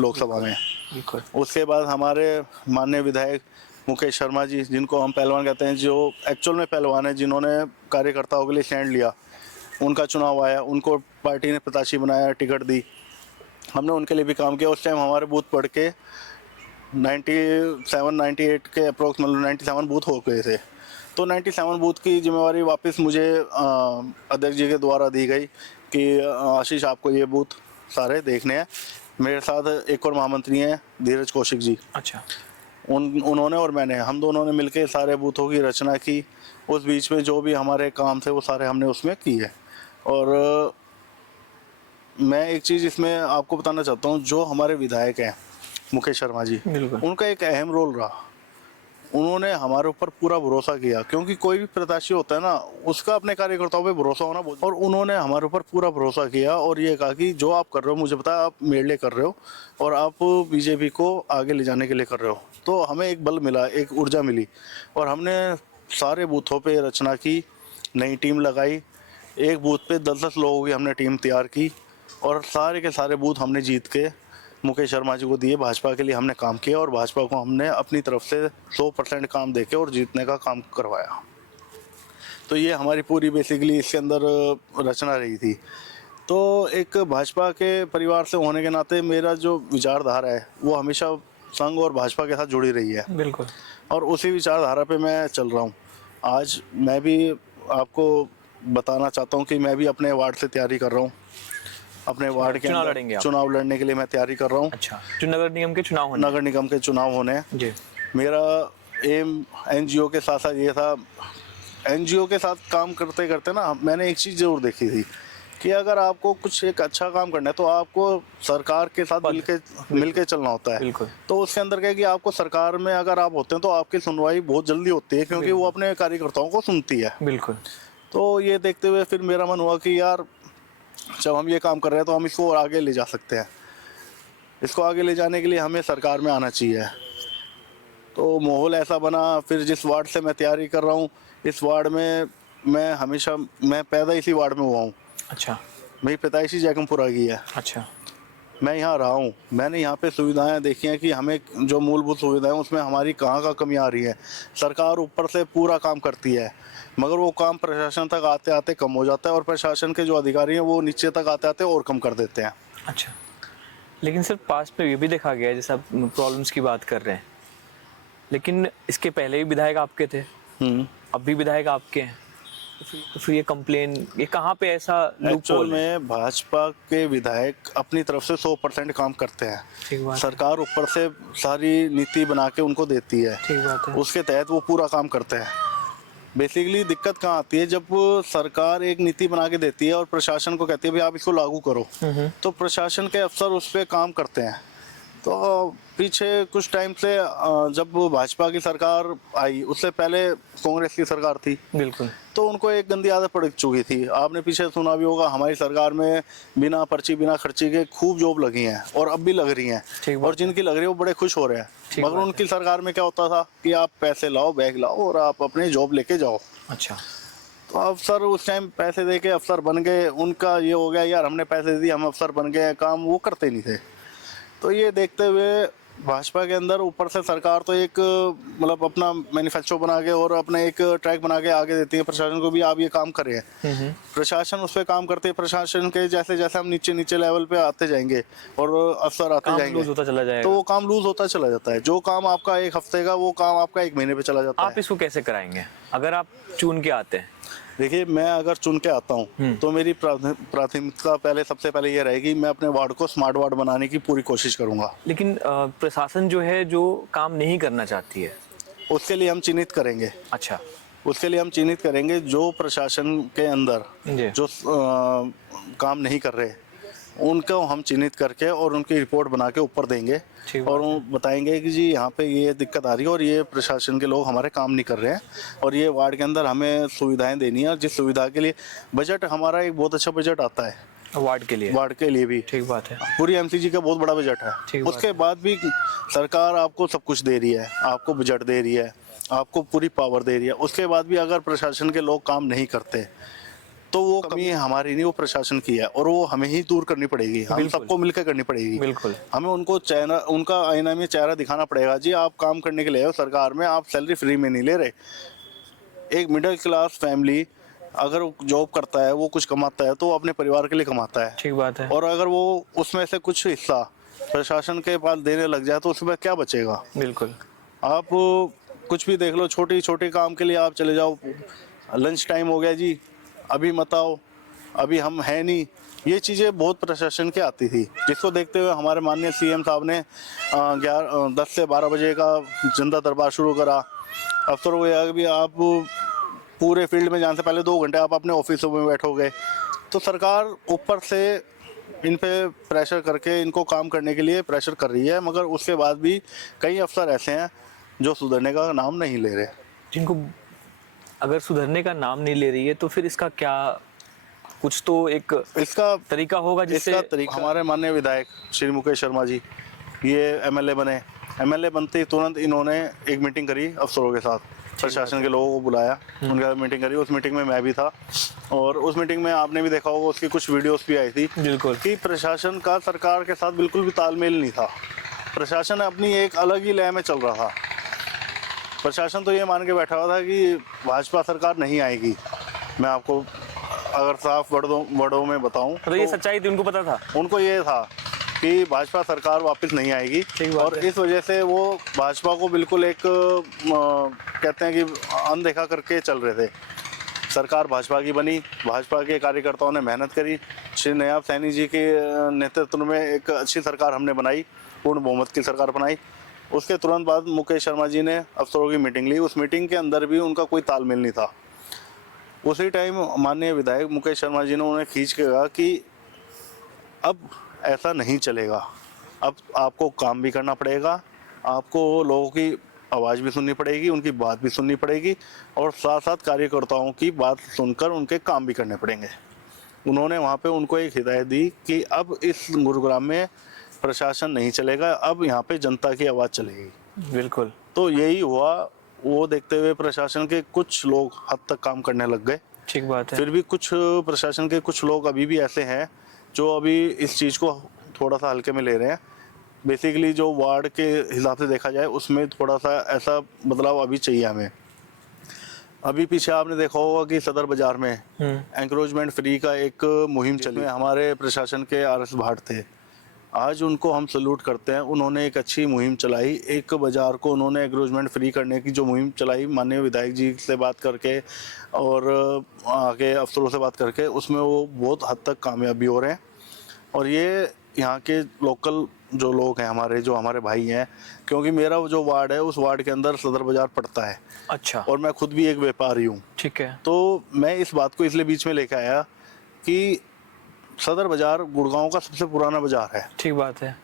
लोकसभा में। बिल्कुल। उसके बाद हमारे माननीय विधायक मुकेश शर्मा जी, जिनको हम पहलवान कहते हैं, जो एक्चुअल में पहलवान है, जिन्होंने कार्यकर्ताओं के लिए स्टैंड लिया, उनका चुनाव आया, उनको पार्टी ने प्रत्याशी बनाया, टिकट दी, हमने उनके लिए भी काम किया। उस टाइम हमारे बूथ पढ़ के 97-98 के अप्रोक्स, मतलब 97 बूथ हो गए थे। तो 97 बूथ की जिम्मेवारी वापस मुझे अध्यक्ष जी के द्वारा दी गई कि आशीष, आपको ये बूथ सारे देखने हैं। मेरे साथ एक और महामंत्री हैं, धीरज कौशिक जी। अच्छा। उन्होंने और मैंने, हम दोनों ने मिलकर सारे बूथों की रचना की। उस बीच में जो भी हमारे काम थे वो सारे हमने उसमें किए। और मैं एक चीज़ इसमें आपको बताना चाहता हूँ, जो हमारे विधायक हैं मुकेश शर्मा जी, बिल्कुल। उनका एक अहम रोल रहा। उन्होंने हमारे ऊपर पूरा भरोसा किया, क्योंकि कोई भी प्रत्याशी होता है ना, उसका अपने कार्यकर्ताओं पे भरोसा होना बहुत, और उन्होंने हमारे ऊपर पूरा भरोसा किया और ये कहा कि जो आप कर रहे हो, मुझे पता है आप मेरे लिए कर रहे हो और आप बीजेपी को आगे ले जाने के लिए कर रहे हो। तो हमें एक बल मिला, एक ऊर्जा मिली, और हमने सारे बूथों पे रचना की, नई टीम लगाई। एक बूथ पे 10-10 लोगों की हमने टीम तैयार की और सारे के सारे बूथ हमने जीत के मुकेश शर्मा जी को दिए। भाजपा के लिए हमने काम किया और भाजपा को हमने अपनी तरफ से 100% काम देके और जीतने का काम करवाया। तो ये हमारी पूरी बेसिकली इसके अंदर रचना रही थी। तो एक भाजपा के परिवार से होने के नाते मेरा जो विचारधारा है वो हमेशा संघ और भाजपा के साथ जुड़ी रही है, बिल्कुल। और उसी विचारधारा पे मैं चल रहा हूँ। आज मैं भी आपको बताना चाहता हूँ कि मैं भी अपने वार्ड से तैयारी कर रहा हूँ, अपने वार्ड के चुनाव अंदर लड़ेंगे आप? चुनाव लड़ने के लिए मैं तैयारी कर रहा हूँ। अच्छा, जो नगर निगम के चुनाव होने हैं। नगर निगम के चुनाव होने हैं। जी। मेरा एम एनजीओ के साथ साथ ये था, एनजीओ के साथ काम करते करते ना मैंने एक चीज़ ज़रूर देखी थी कि अगर आपको कुछ एक अच्छा काम करना है तो आपको सरकार के साथ मिलके चलना होता है। बिल्कुल। तो उसके अंदर क्या है कि आपको सरकार में अगर आप होते हैं तो आपकी सुनवाई बहुत जल्दी होती है, क्योंकि वो अपने कार्यकर्ताओं को सुनती है। बिल्कुल। तो ये देखते हुए फिर मेरा मन हुआ कि यार, जब हम ये काम कर रहे हैं तो हम इसको और आगे ले जा सकते हैं। इसको आगे ले जाने के लिए हमें सरकार में आना चाहिए। तो माहौल ऐसा बना। फिर जिस वार्ड से मैं तैयारी कर रहा हूँ, इस वार्ड में मैं पैदा इसी वार्ड में हुआ हूँ। अच्छा। मेरी पैदाइशी जैकमपुरा की है। अच्छा। मैं यहाँ रहा हूँ, मैंने यहाँ पे सुविधाएं देखी हैं कि हमें जो मूलभूत सुविधाएं उसमें हमारी कहाँ कमी आ रही है। सरकार ऊपर से पूरा काम करती है, मगर वो काम प्रशासन तक आते आते कम हो जाता है, और प्रशासन के जो अधिकारी हैं वो नीचे तक आते आते और कम कर देते हैं। अच्छा, लेकिन सर पास्ट में ये भी देखा गया है, जैसे आप प्रॉब्लम्स की बात कर रहे हैं, लेकिन इसके पहले भी विधायक आपके थे, अब भी विधायक आपके हैं, तो फिर ये कंप्लेन, ये कहाँ पे ऐसा एक्चुअल में भाजपा के विधायक अपनी तरफ से 100% काम करते हैं। ठीक बात है। सरकार ऊपर से सारी नीति बना के उनको देती है, ठीक बात है। उसके तहत वो पूरा काम करते हैं। बेसिकली दिक्कत कहाँ आती है, जब सरकार एक नीति बना के देती है और प्रशासन को कहती है भाई आप इसको लागू करो, तो प्रशासन के अफसर उस पर काम करते हैं। तो पीछे कुछ टाइम से जब भाजपा की सरकार आई, उससे पहले कांग्रेस की सरकार थी, बिल्कुल, तो उनको एक गंदी आदत पड़ चुकी थी। आपने पीछे सुना भी होगा, हमारी सरकार में बिना पर्ची बिना खर्ची के खूब जॉब लगी हैं और अब भी लग रही हैं, और जिनकी लग रही है वो बड़े खुश हो रहे हैं। मगर उनकी सरकार में क्या होता था कि आप पैसे लाओ, बैग लाओ और आप अपने जॉब लेके जाओ। अच्छा, तो अफसर उस टाइम पैसे दे के अफसर बन गए, उनका ये हो गया यार हमने पैसे दिए हम अफसर बन गए, काम वो करते नहीं थे। तो ये देखते हुए भाजपा के अंदर ऊपर से सरकार तो एक मतलब अपना मैनिफेस्टो बना के और अपना एक ट्रैक बना के आगे देती है प्रशासन को भी, आप ये काम करें। प्रशासन उस पर काम करते हैं, प्रशासन के जैसे जैसे हम नीचे नीचे लेवल पे आते जाएंगे और अफसर आते जाएंगे, लूज होता चला जाएगा। तो वो काम लूज होता चला जाता है। जो काम आपका एक हफ्ते का, वो काम आपका 1 महीने पे चला जाता है। आप इसको कैसे कराएंगे अगर आप चुन के आते हैं? देखिए, मैं अगर चुन के आता हूँ तो मेरी प्राथमिकता सबसे पहले ये रहेगी, मैं अपने वार्ड को स्मार्ट वार्ड बनाने की पूरी कोशिश करूंगा। लेकिन प्रशासन जो है, जो काम नहीं करना चाहती है, उसके लिए हम चिन्हित करेंगे। अच्छा, उसके लिए हम चिन्हित करेंगे जो प्रशासन के अंदर जो काम नहीं कर रहे, उनको हम चिन्हित करके और उनकी रिपोर्ट बना के ऊपर देंगे और बताएंगे कि जी यहाँ पे ये दिक्कत आ रही है और ये प्रशासन के लोग हमारे काम नहीं कर रहे हैं और ये वार्ड के अंदर हमें सुविधाएं देनी है। और जिस सुविधा के लिए बजट हमारा एक बहुत अच्छा बजट आता है वार्ड के लिए भी। ठीक बात है। पूरी एमसीजी का बहुत बड़ा बजट है। उसके बाद भी सरकार आपको सब कुछ दे रही है, आपको बजट दे रही है, आपको पूरी पावर दे रही है। उसके बाद भी अगर प्रशासन के लोग काम नहीं करते तो वो कमी हमारी नहीं, वो प्रशासन की है और वो हमें ही दूर करनी पड़ेगी, हम बिल्कुल। सबको मिलकर करनी पड़ेगी। बिल्कुल। हमें उनको चेहरा, उनका आईना में चेहरा दिखाना पड़ेगा। जी आप काम करने के लिए हो सरकार में, आप सैलरी फ्री में नहीं ले रहे। एक मिडिल क्लास फैमिली अगर जॉब करता है, वो कुछ कमाता है तो वो अपने परिवार के लिए कमाता है, ठीक बात है। और अगर वो उसमें से कुछ हिस्सा प्रशासन के पास देने लग जाए तो उसमें क्या बचेगा। बिल्कुल। आप कुछ भी देख लो, छोटी छोटी काम के लिए आप चले जाओ, लंच टाइम हो गया जी, अभी मत आओ, अभी हम हैं नहीं, ये चीज़ें बहुत प्रशासन की आती थी, जिसको देखते हुए हमारे माननीय सीएम साहब ने 10 से 12 बजे का जनता दरबार शुरू करा। अफसरों को यह भी आप पूरे फील्ड में जाने से पहले 2 घंटे आप अपने ऑफिसों में बैठोगे। तो सरकार ऊपर से इन पे प्रेशर करके इनको काम करने के लिए प्रेशर कर रही है, मगर उसके बाद भी कई अफसर ऐसे हैं जो सुधरने का नाम नहीं ले रहे। जिनको अगर सुधरने का नाम नहीं ले रही है तो फिर इसका क्या, कुछ तो एक इसका तरीका होगा जिससे इसका तरीका, हमारे माननीय विधायक श्री मुकेश शर्मा जी ये एमएलए बने, एमएलए बनते ही तुरंत इन्होंने एक मीटिंग करी अफसरों के साथ, प्रशासन के लोगों को बुलाया, उनका मीटिंग करी। उस मीटिंग में मैं भी था और उस मीटिंग में आपने भी देखा होगा, उसकी कुछ वीडियोस भी आई थी। बिल्कुल। कि प्रशासन का सरकार के साथ बिल्कुल भी तालमेल नहीं था। प्रशासन अपनी एक अलग ही लय में चल रहा था। प्रशासन तो ये मान के बैठा हुआ था कि भाजपा सरकार नहीं आएगी। मैं आपको अगर साफ वर्डों में बताऊं तो ये सच्चाई थी, उनको पता था। उनको ये था कि भाजपा सरकार वापस नहीं आएगी, और इस वजह से वो भाजपा को बिल्कुल एक कहते हैं कि अनदेखा करके चल रहे थे। सरकार भाजपा की बनी, भाजपा के कार्यकर्ताओं ने मेहनत करी, श्री नायब सैनी जी के नेतृत्व में एक अच्छी सरकार हमने बनाई, पूर्ण बहुमत की सरकार बनाई। उसके तुरंत बाद मुकेश शर्मा जी ने अफसरों की मीटिंग ली। उस मीटिंग के अंदर भी उनका कोई तालमेल नहीं था। उसी टाइम माननीय विधायक मुकेश शर्मा जी ने उन्हें खींच के कहा कि अब ऐसा नहीं चलेगा, अब आपको काम भी करना पड़ेगा, आपको लोगों की आवाज़ भी सुननी पड़ेगी, उनकी बात भी सुननी पड़ेगी, और साथ साथ कार्यकर्ताओं की बात सुनकर उनके काम भी करने पड़ेंगे। उन्होंने वहाँ पे उनको एक हिदायत दी कि अब इस गुरुग्राम में प्रशासन नहीं चलेगा, अब यहाँ पे जनता की आवाज़ चलेगी। बिल्कुल। तो यही हुआ। वो देखते हुए प्रशासन के कुछ लोग हद तक काम करने लग गए। ठीक बात है। फिर भी कुछ प्रशासन के कुछ लोग अभी भी ऐसे हैं जो अभी इस चीज़ को थोड़ा सा हल्के में ले रहे हैं। बेसिकली जो वार्ड के हिसाब से देखा जाए उसमें थोड़ा सा ऐसा बदलाव अभी चाहिए हमें। अभी पीछे आपने देखा होगा कि सदर बाजार में एंक्रोचमेंट फ्री का एक मुहिम चली, हमारे प्रशासन के आरएस भाट थे। आज उनको हम सल्यूट करते हैं। उन्होंने एक अच्छी मुहिम चलाई, एक बाज़ार को उन्होंने एंक्रोचमेंट फ्री करने की जो मुहिम चलाई, माननीय विधायक जी से बात करके और आगे अफसरों से बात करके, उसमें वो बहुत हद तक कामयाब भी हो रहे हैं। और ये यहाँ के लोकल जो लोग हैं हमारे, जो हमारे भाई हैं, क्योंकि मेरा जो वार्ड है उस वार्ड के अंदर सदर बाज़ार पड़ता है। अच्छा। और मैं खुद भी एक व्यापारी हूँ। ठीक है। तो मैं इस बात को इसलिए बीच में लेके आया कि सदर बाज़ार गुड़गांव का सबसे पुराना बाज़ार है। ठीक बात है।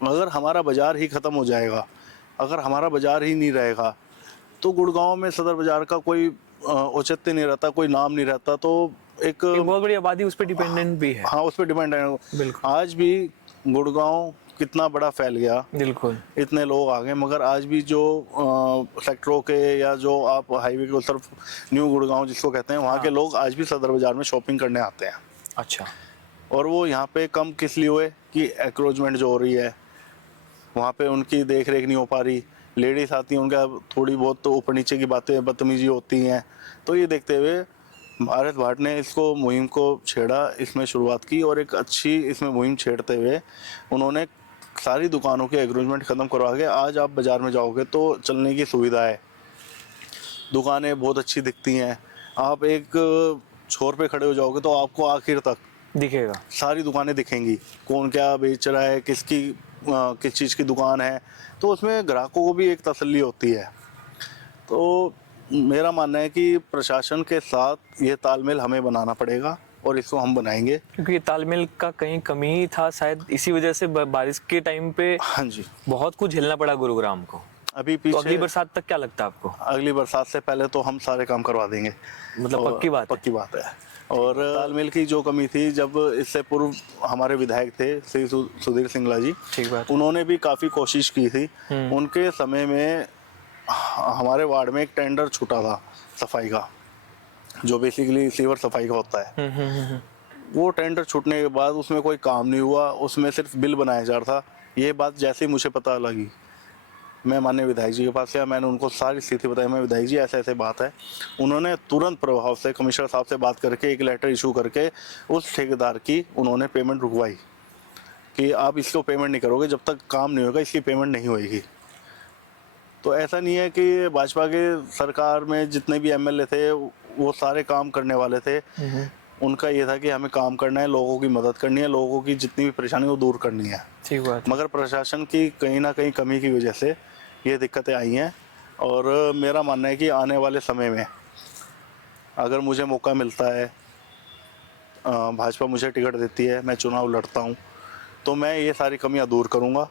अगर हमारा बाज़ार ही ख़त्म हो जाएगा, अगर हमारा बाज़ार ही नहीं रहेगा, तो गुड़गांव में सदर बाज़ार का कोई औचित्य नहीं रहता, कोई नाम नहीं रहता। तो एक बहुत बड़ी आबादी उस पर डिपेंडेंट भी है। हाँ, उस पर डिपेंड है। बिल्कुल। आज भी गुड़गांव कितना बड़ा फैल गया, बिल्कुल। इतने लोग आ गए, मगर आज भी जो सेक्टरों के या जो आप हाईवे के उस तरफ न्यू गुड़गांव जिसको कहते हैं, वहाँ के लोग आज भी सदर बाज़ार में शॉपिंग करने आते हैं। अच्छा। और वो यहाँ पे कम किस लिए हुए कि एक्रोचमेंट जो हो रही है, वहाँ पे उनकी देख रेख नहीं हो पा रही, लेडीज़ आती हैं, उनका थोड़ी बहुत तो ऊपर नीचे की बातें बदतमीजी होती हैं। तो ये देखते हुए आरएस भाट ने इसको मुहिम को छेड़ा, इसमें शुरुआत की, और एक अच्छी इसमें मुहिम छेड़ते हुए उन्होंने सारी दुकानों के एग्रोचमेंट ख़त्म करवा के आज आप बाज़ार में जाओगे तो चलने की सुविधा है, दुकानें बहुत अच्छी दिखती हैं। आप एक छोर पे खड़े हो जाओगे तो आपको आखिर तक दिखेगा, सारी दुकानें दिखेंगी, कौन क्या बेच रहा है, किसकी किस चीज़ की दुकान है। तो उसमें ग्राहकों को भी एक तसल्ली होती है। तो मेरा मानना है कि प्रशासन के साथ ये तालमेल हमें बनाना पड़ेगा और इसको हम बनाएंगे, क्योंकि ये तालमेल का कहीं कमी ही था शायद, इसी वजह से बारिश के टाइम पे हाँ जी बहुत कुछ झेलना पड़ा गुरुग्राम को। अभी तो पीछे अगली बरसात तक क्या लगता है आपको? अगली बरसात से पहले तो हम सारे काम करवा देंगे, मतलब और पक्की बात है। पक्की बात है। और तालमेल की जो कमी थी, जब इससे पूर्व हमारे विधायक थे श्री सुधीर सिंगला जी, ठीक बात। उन्होंने भी काफ़ी कोशिश की थी। उनके समय में हमारे वार्ड में एक टेंडर छूटा था सफाई का, जो बेसिकली सीवर सफाई का होता है। हम्म। वो टेंडर छूटने के बाद उसमें कोई काम नहीं हुआ, उसमें सिर्फ बिल बनाया जा रहा था। ये बात जैसे ही मुझे पता लगी, मैं माननीय विधायक जी के पास गया, मैंने उनको सारी स्थिति बताई। मैं विधायक जी ऐसे ऐसे बात है। उन्होंने तुरंत प्रभाव से कमिश्नर साहब से बात करके एक लेटर इशू करके उस ठेकेदार की उन्होंने पेमेंट रुकवाई कि आप इसको पेमेंट नहीं करोगे, जब तक काम नहीं होगा इसकी पेमेंट नहीं होएगी। तो ऐसा नहीं है कि भाजपा के सरकार में जितने भी एमएलए थे वो सारे काम करने वाले थे। उनका ये था कि हमें काम करना है, लोगों की मदद करनी है, लोगों की जितनी भी परेशानी वो दूर करनी है। ठीक बात है। मगर प्रशासन की कहीं ना कहीं कमी की वजह से ये दिक्कतें आई हैं। और मेरा मानना है कि आने वाले समय में अगर मुझे मौका मिलता है, भाजपा मुझे टिकट देती है, मैं चुनाव लड़ता हूँ, तो मैं ये सारी कमियां दूर करूँगा।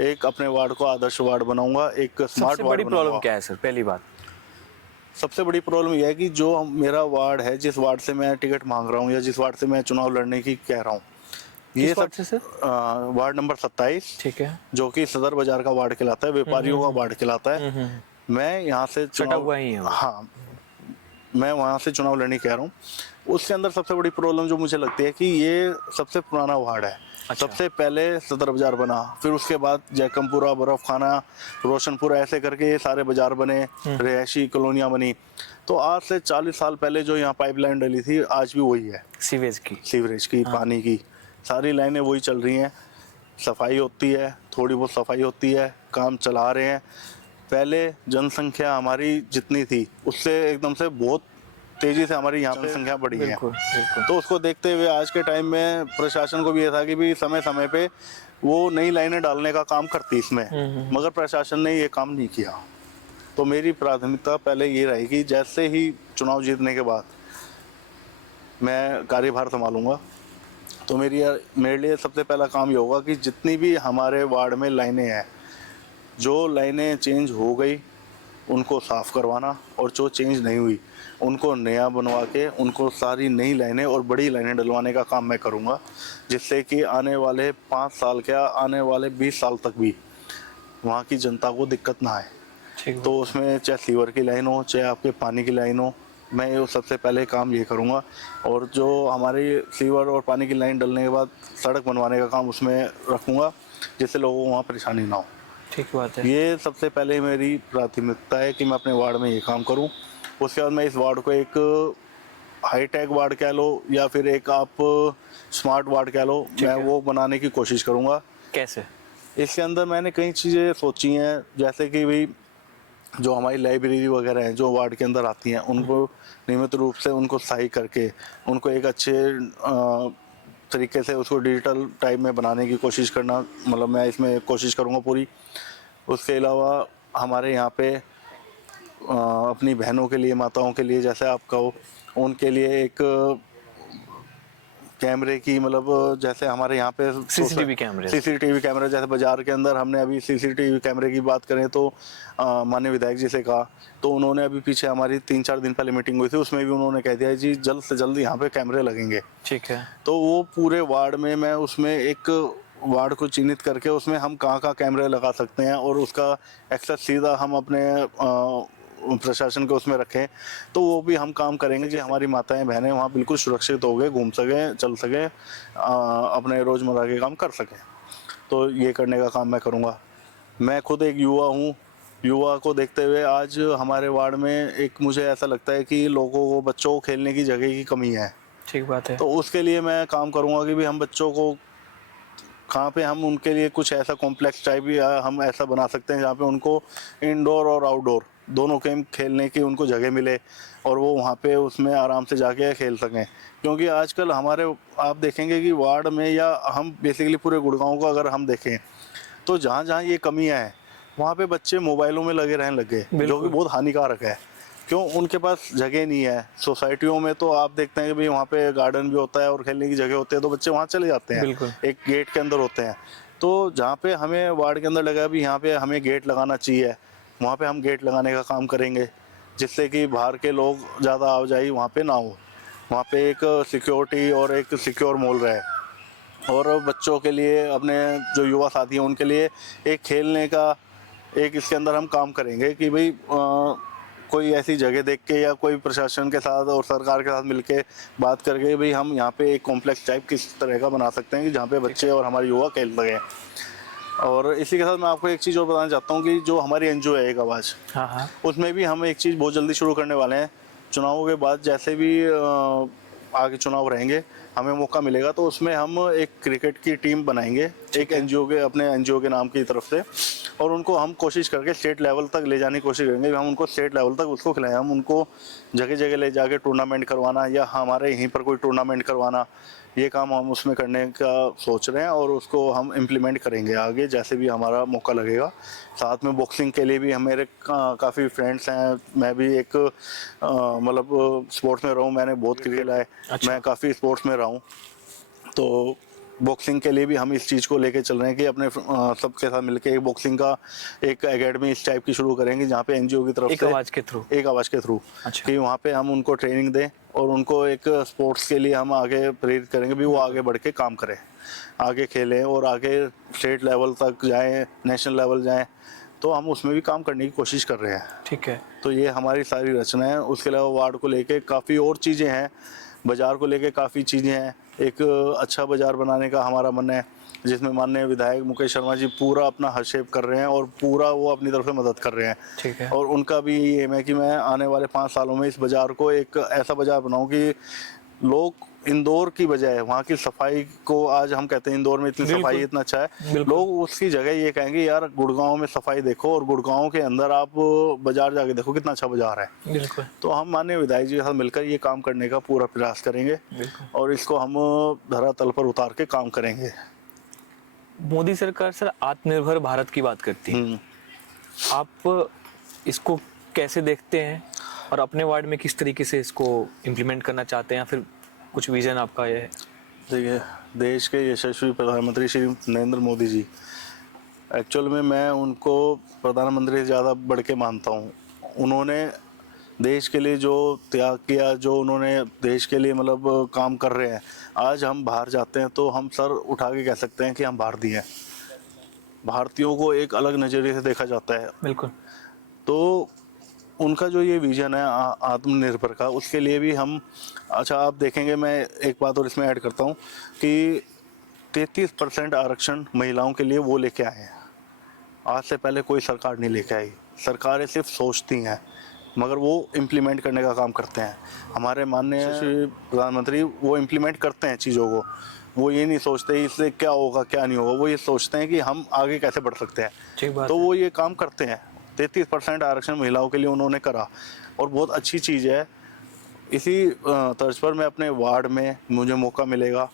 एक अपने वार्ड को आदर्श वार्ड बनाऊंगा, एक स्मार्ट सबसे वार्ड बड़ी प्रॉब्लम बनाऊंगा। क्या है सर, पहली बात? सबसे बड़ी प्रॉब्लम यह है कि जो मेरा वार्ड है, जिस वार्ड से मैं टिकट मांग रहा हूँ या जिस वार्ड से मैं चुनाव लड़ने की कह रहा हूँ, ये किस सब वार्ड से सर? वार्ड नंबर 27, ठीक है। जो कि सदर बाजार का वार्ड कहलाता है, व्यापारियों का वार्ड कहलाता है। मैं यहाँ से सटा हुआ ही है वो। हाँ, मैं वहाँ से चुनाव लड़ने कह रहा हूँ। उसके अंदर सबसे बड़ी प्रॉब्लम जो मुझे लगती है कि ये सबसे पुराना वार्ड है। अच्छा। सबसे पहले सदर बाजार बना, फिर उसके बाद जयकमपुरा, बर्फ खाना, रोशनपुरा, ऐसे करके ये सारे बाजार बने, रिहायशी कॉलोनियाँ बनी। तो आज से 40 साल पहले जो यहाँ पाइपलाइन डली थी आज भी वही है, सीवेज की। सीवरेज की, पानी की सारी लाइनें वही चल रही हैं। सफाई होती है, थोड़ी बहुत सफाई होती है, काम चला रहे हैं। पहले जनसंख्या हमारी जितनी थी उससे एकदम से बहुत तेजी से हमारी यहाँ पे संख्या बढ़ी है। बिल्कुल बिल्कुल। तो उसको देखते हुए आज के टाइम में प्रशासन को भी ये था कि भी समय समय पे वो नई लाइनें डालने का काम करती इसमें, मगर प्रशासन ने ये काम नहीं किया। तो मेरी प्राथमिकता पहले ये रहेगी, जैसे ही चुनाव जीतने के बाद मैं कार्यभार संभालूंगा, तो मेरे लिए सबसे पहला काम ये होगा कि जितनी भी हमारे वार्ड में लाइनें हैं, जो लाइनें चेंज हो गई उनको साफ़ करवाना, और जो चेंज नहीं हुई उनको नया बनवा के उनको सारी नई लाइनें और बड़ी लाइनें डलवाने का काम मैं करूँगा, जिससे कि आने वाले 5 साल, क्या आने वाले 20 साल तक भी वहाँ की जनता को दिक्कत ना आए। ठीक। तो उसमें चाहे सीवर की लाइन हो, चाहे आपके पानी की लाइन हो, मैं ये सबसे पहले काम ये करूँगा। और जो हमारी सीवर और पानी की लाइन डलने के बाद सड़क बनवाने का काम उसमें रखूँगा, जिससे लोगों को वहाँ परेशानी ना हो। ठीक बात है। ये सबसे पहले मेरी प्राथमिकता है कि मैं अपने वार्ड में ये काम करूं। उसके बाद मैं इस वार्ड को एक हाईटेक वार्ड कह लो या फिर एक आप स्मार्ट वार्ड कह लो, मैं वो बनाने की कोशिश करूंगा। कैसे? इसके अंदर मैंने कई चीज़ें सोची हैं, जैसे कि भाई जो हमारी लाइब्रेरी वगैरह हैं जो वार्ड के अंदर आती हैं, उनको नियमित रूप से उनको सही करके उनको एक अच्छे तरीके से उसको डिजिटल टाइप में बनाने की कोशिश करना, मतलब मैं इसमें कोशिश करूँगा पूरी। उसके अलावा हमारे यहाँ पे अपनी बहनों के लिए, माताओं के लिए, जैसे आप कहो, उनके लिए एक कैमरे की, मतलब जैसे हमारे यहाँ पे सीसीटीवी कैमरे। सीसीटीवी कैमरे, जैसे बाजार के अंदर हमने अभी सीसीटीवी कैमरे की बात करें तो माननीय विधायक जी से कहा, तो उन्होंने अभी पीछे हमारी 3-4 दिन पहले मीटिंग हुई थी, उसमें भी उन्होंने कह दिया जी जल्द से जल्द यहाँ पे कैमरे लगेंगे। ठीक है। तो वो पूरे वार्ड में मैं उसमें एक वार्ड को चिन्हित करके उसमें हम कहाँ कैमरे लगा सकते हैं और उसका एक्सेस सीधा हम अपने प्रशासन को उसमें रखें, तो वो भी हम काम करेंगे कि हमारी माताएं बहनें वहाँ बिल्कुल सुरक्षित हो गए, घूम सकें, चल सकें, अपने रोज़मर्रा के काम कर सकें। तो ये करने का काम मैं करूँगा। मैं खुद एक युवा हूँ, युवा को देखते हुए आज हमारे वार्ड में एक मुझे ऐसा लगता है कि लोगों को, बच्चों को खेलने की जगह की कमी है। ठीक बात है। तो उसके लिए मैं काम करूँगा कि भी हम बच्चों को कहाँ पे हम उनके लिए कुछ ऐसा कॉम्प्लेक्स टाइप या हम ऐसा बना सकते हैं जहाँ पे उनको इंडोर और आउटडोर दोनों गेम खेलने की उनको जगह मिले और वो वहाँ पे उसमें आराम से जाके खेल सकें। क्योंकि आजकल हमारे आप देखेंगे कि वार्ड में या हम बेसिकली पूरे गुड़गांव को अगर हम देखें तो जहाँ जहाँ ये कमियाँ हैं वहाँ पे बच्चे मोबाइलों में लगे रहने लगे, जो कि बहुत हानिकारक है। क्यों? उनके पास जगह नहीं है। सोसाइटियों में तो आप देखते हैं कि भाई वहाँ पे गार्डन भी होता है और खेलने की जगह होती है, तो बच्चे वहाँ चले जाते हैं, एक गेट के अंदर होते हैं। तो जहाँ पे हमें वार्ड के अंदर लगा भी यहाँ पे हमें गेट लगाना चाहिए, वहाँ पे हम गेट लगाने का काम करेंगे, जिससे कि बाहर के लोग ज़्यादा आवाजाही वहाँ पे ना हो। वहाँ पे एक सिक्योरिटी और एक सिक्योर माहौल रहे, और बच्चों के लिए, अपने जो युवा साथी हैं उनके लिए एक खेलने का एक इसके अंदर हम काम करेंगे कि भाई कोई ऐसी जगह देख के या कोई प्रशासन के साथ और सरकार के साथ मिलके बात करके भाई हम यहाँ पे एक कॉम्प्लेक्स टाइप किस तरह का बना सकते हैं कि जहाँ पे बच्चे और हमारे युवा खेल सकें। और इसी के साथ मैं आपको एक चीज़ और बताना चाहता हूँ कि जो हमारी एनजीओ है एक आवाज़, हाँ उसमें भी हम एक चीज़ बहुत जल्दी शुरू करने वाले हैं। चुनावों के बाद जैसे भी आगे चुनाव रहेंगे, हमें मौका मिलेगा तो उसमें हम एक क्रिकेट की टीम बनाएंगे एक एनजीओ के, अपने एनजीओ के नाम की तरफ से, और उनको हम कोशिश करके स्टेट लेवल तक ले जाने की कोशिश करेंगे। हम उनको स्टेट लेवल तक उसको खिलाएं, हम उनको जगह जगह ले जाके टूर्नामेंट करवाना या हमारे यहीं पर कोई टूर्नामेंट करवाना, ये काम हम उसमें करने का सोच रहे हैं और उसको हम इम्प्लीमेंट करेंगे आगे जैसे भी हमारा मौका लगेगा। साथ में बॉक्सिंग के लिए भी हमारे काफ़ी फ्रेंड्स हैं। मैं भी एक मतलब स्पोर्ट्स में रहा हूँ, मैंने बहुत क्रिकेट खेला है। अच्छा। मैं काफ़ी स्पोर्ट्स में रहा हूँ, तो बॉक्सिंग के लिए भी हम इस चीज़ को लेके चल रहे हैं कि अपने सबके साथ मिलके एक बॉक्सिंग का एक एकेडमी इस टाइप की शुरू करेंगे जहाँ पे एनजीओ की तरफ एक से आवाज़ के थ्रू। एक आवाज़ के थ्रू अच्छा। कि वहाँ पे हम उनको ट्रेनिंग दें और उनको एक स्पोर्ट्स के लिए हम आगे प्रेरित करेंगे भी वो आगे बढ़ के काम करें, आगे खेलें और आगे स्टेट लेवल तक जाएं, नेशनल लेवल जाएं। तो हम उसमें भी काम करने की कोशिश कर रहे हैं। ठीक है। तो ये हमारी सारी रचना है। उसके अलावा वार्ड को लेके काफ़ी और चीज़ें हैं, बाज़ार को लेके काफ़ी चीज़ें हैं। एक अच्छा बाज़ार बनाने का हमारा मन है जिसमें माननीय विधायक मुकेश शर्मा जी पूरा अपना हस्तक्षेप कर रहे हैं और पूरा वो अपनी तरफ से मदद कर रहे हैं। ठीक है। और उनका भी ये एम है कि मैं आने वाले 5 सालों में इस बाज़ार को एक ऐसा बाज़ार बनाऊं कि लोग इंदौर की बजाय वहाँ की सफाई को, आज हम कहते हैं इंदौर में इतनी बिल्कुल। सफाई इतना अच्छा है, बिल्कुल। लोग उसकी जगह ये कहेंगे यार गुड़गांव में सफाई देखो और गुड़गांव के अंदर आप बाजार जाके देखो कितना अच्छा बाजार है। बिल्कुल। तो हम माननीय विधायक जी के साथ मिलकर ये काम करने का पूरा प्रयास करेंगे बिल्कुल। और इसको हम धरातल पर उतार के काम करेंगे। मोदी सरकार सर आत्मनिर्भर भारत की बात करती है, आप इसको कैसे देखते हैं और अपने वार्ड में किस तरीके से इसको इम्प्लीमेंट करना चाहते हैं या फिर कुछ विजन आपका ये है? देखिए, देश के यशस्वी प्रधानमंत्री श्री नरेंद्र मोदी जी, एक्चुअल में मैं उनको प्रधानमंत्री से ज़्यादा बढ़ के मानता हूँ। उन्होंने देश के लिए जो त्याग किया, जो उन्होंने देश के लिए मतलब काम कर रहे हैं, आज हम बाहर जाते हैं तो हम सर उठा के कह सकते हैं कि हम भारतीय हैं। भारतीयों को एक अलग नज़रिए से देखा जाता है। बिल्कुल। तो उनका जो ये विज़न है आत्मनिर्भर का, उसके लिए भी हम, अच्छा आप देखेंगे, मैं एक बात और इसमें ऐड करता हूँ कि 33% आरक्षण महिलाओं के लिए वो लेके आए हैं। आज से पहले कोई सरकार नहीं लेके आई। सरकारें सिर्फ सोचती हैं मगर वो इम्प्लीमेंट करने का काम करते हैं। हमारे माननीय श्री प्रधानमंत्री वो इम्प्लीमेंट करते हैं चीज़ों को। वो ये नहीं सोचते इससे क्या होगा क्या नहीं होगा, वो ये सोचते हैं कि हम आगे कैसे बढ़ सकते हैं। ठीक बात तो है। वो ये काम करते हैं। 33% आरक्षण महिलाओं के लिए उन्होंने करा और बहुत अच्छी चीज़ है। इसी तर्ज पर मैं अपने वार्ड में मुझे मौका मिलेगा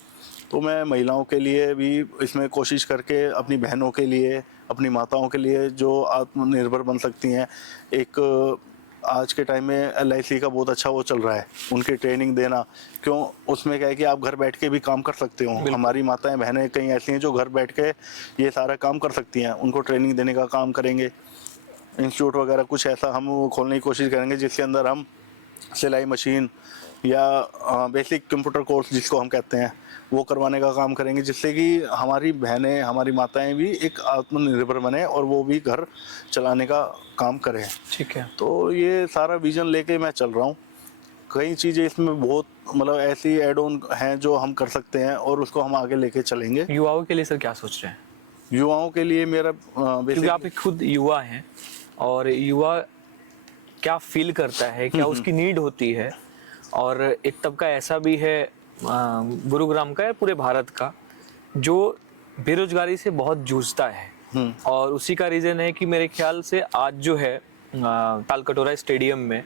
तो मैं महिलाओं के लिए भी इसमें कोशिश करके अपनी बहनों के लिए, अपनी माताओं के लिए जो आत्मनिर्भर बन सकती हैं, एक आज के टाइम में LIC का बहुत अच्छा वो चल रहा है, उनकी ट्रेनिंग देना। क्यों, उसमें क्या है कि आप घर बैठ के भी काम कर सकते हो। हमारी माताएं बहनें कई ऐसी हैं जो घर बैठ के ये सारा काम कर सकती हैं, उनको ट्रेनिंग देने का काम करेंगे। इंस्टीट्यूट वगैरह कुछ ऐसा हम खोलने की कोशिश करेंगे जिसके अंदर हम सिलाई मशीन या बेसिक कंप्यूटर कोर्स जिसको हम कहते हैं वो करवाने का काम करेंगे, जिससे कि हमारी बहनें, हमारी माताएं भी एक आत्मनिर्भर बने और वो भी घर चलाने का काम करें। ठीक है। तो ये सारा विजन लेके मैं चल रहा हूँ। कई चीज़ें इसमें बहुत मतलब ऐसी एड ऑन हैं जो हम कर सकते हैं और उसको हम आगे लेके चलेंगे। युवाओं के लिए सर क्या सोच रहे हैं? युवाओं के लिए मेरा क्योंकि आप एक खुद युवा हैं और युवा क्या फील करता है, क्या उसकी नीड होती है, और एक तबका ऐसा भी है गुरुग्राम का या पूरे भारत का जो बेरोजगारी से बहुत जूझता है, और उसी का रीजन है कि मेरे ख्याल से आज जो है तालकटोरा स्टेडियम में,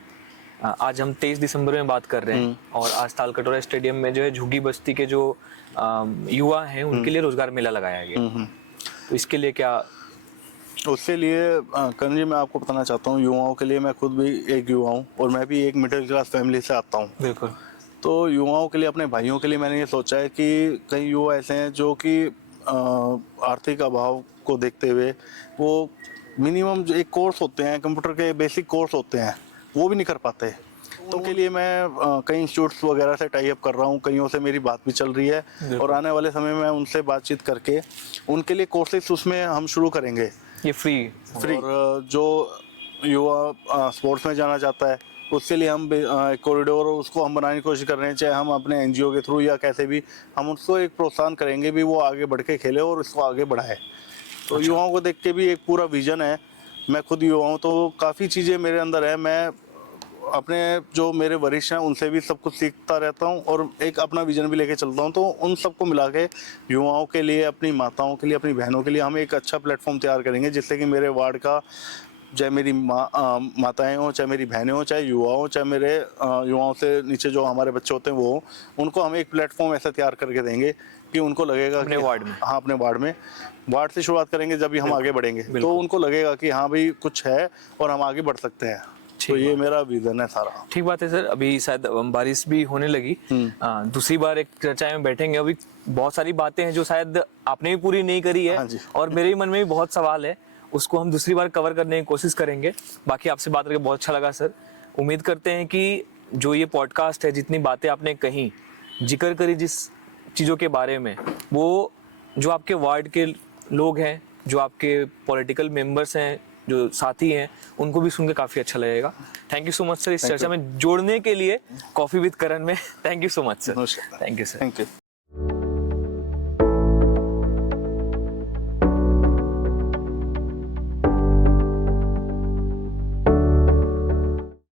आज हम 23 दिसंबर में बात कर रहे हैं और आज तालकटोरा स्टेडियम में जो है झुग्गी बस्ती के जो युवा हैं उनके लिए रोजगार मेला लगाया गया। तो इसके लिए क्या, उसके लिए करण जी मैं आपको बताना चाहता हूँ, युवाओं के लिए मैं खुद भी एक युवा हूँ और मैं भी एक मिडिल क्लास फैमिली से आता हूँ। बिल्कुल। तो युवाओं के लिए, अपने भाइयों के लिए मैंने ये सोचा है कि कई युवा ऐसे हैं जो कि आर्थिक अभाव को देखते हुए वो मिनिमम जो एक कोर्स होते हैं, कंप्यूटर के बेसिक कोर्स होते हैं, वो भी नहीं कर पाते। तो उनके लिए मैं कई इंस्टीट्यूट्स वगैरह से टाई अप कर रहा हूँ, कईयों से मेरी बात भी चल रही है और आने वाले समय में उनसे बातचीत करके उनके लिए कोर्सेज उसमें हम शुरू करेंगे, ये फ्री। और जो युवा स्पोर्ट्स में जाना चाहता है, उसके लिए हम एक कॉरिडोर उसको हम बनाने की कोशिश कर रहे हैं, चाहे हम अपने एनजीओ के थ्रू या कैसे भी हम उसको एक प्रोत्साहन करेंगे भी वो आगे बढ़ के खेले और उसको आगे बढ़ाए। तो युवाओं को देख के भी एक पूरा विजन है। मैं खुद युवा हूँ तो काफ़ी चीज़ें मेरे अंदर है, मैं अपने जो मेरे वरिष्ठ हैं उनसे भी सब कुछ सीखता रहता हूँ और एक अपना विजन भी लेके चलता हूँ। तो उन सबको मिला के युवाओं के लिए, अपनी माताओं के लिए, अपनी बहनों के लिए हम एक अच्छा प्लेटफॉर्म तैयार करेंगे, जिससे कि मेरे वार्ड का, चाहे मेरी माताएं हों, चाहे मेरी बहनें हों, चाहे युवा हों, चाहे मेरे युवाओं से नीचे जो हमारे बच्चे होते हैं वो हों, उनको हम एक प्लेटफॉर्म ऐसा तैयार करके देंगे कि उनको लगेगा अपने कि वार्ड में। हाँ, अपने वार्ड से शुरुआत करेंगे जब भी हम आगे बढ़ेंगे तो उनको लगेगा कि हाँ भाई कुछ है और हम आगे बढ़ सकते हैं। तो ये मेरा विजन है सारा। ठीक बात है सर। अभी शायद बारिश भी होने लगी, दूसरी बार एक चर्चा में बैठेंगे। अभी बहुत सारी बातें हैं जो शायद आपने भी पूरी नहीं करी है, हाँ जी। और मेरे मन में भी बहुत सवाल है, उसको हम दूसरी बार कवर करने की कोशिश करेंगे। बाकी आपसे बात करके बहुत अच्छा लगा सर। उम्मीद करते हैं कि जो ये पॉडकास्ट है, जितनी बातें आपने कही, जिक्र करी जिस चीज़ों के बारे में, वो जो आपके वार्ड के लोग हैं, जो आपके पॉलिटिकल मेंबर्स हैं, जो साथी हैं, उनको भी सुन के काफ़ी अच्छा लगेगा। Thank you so much sir इस चर्चा में जोड़ने के लिए कॉफ़ी विद करण में। Thank you so much sir. नमस्कार। Thank you sir. Thank you.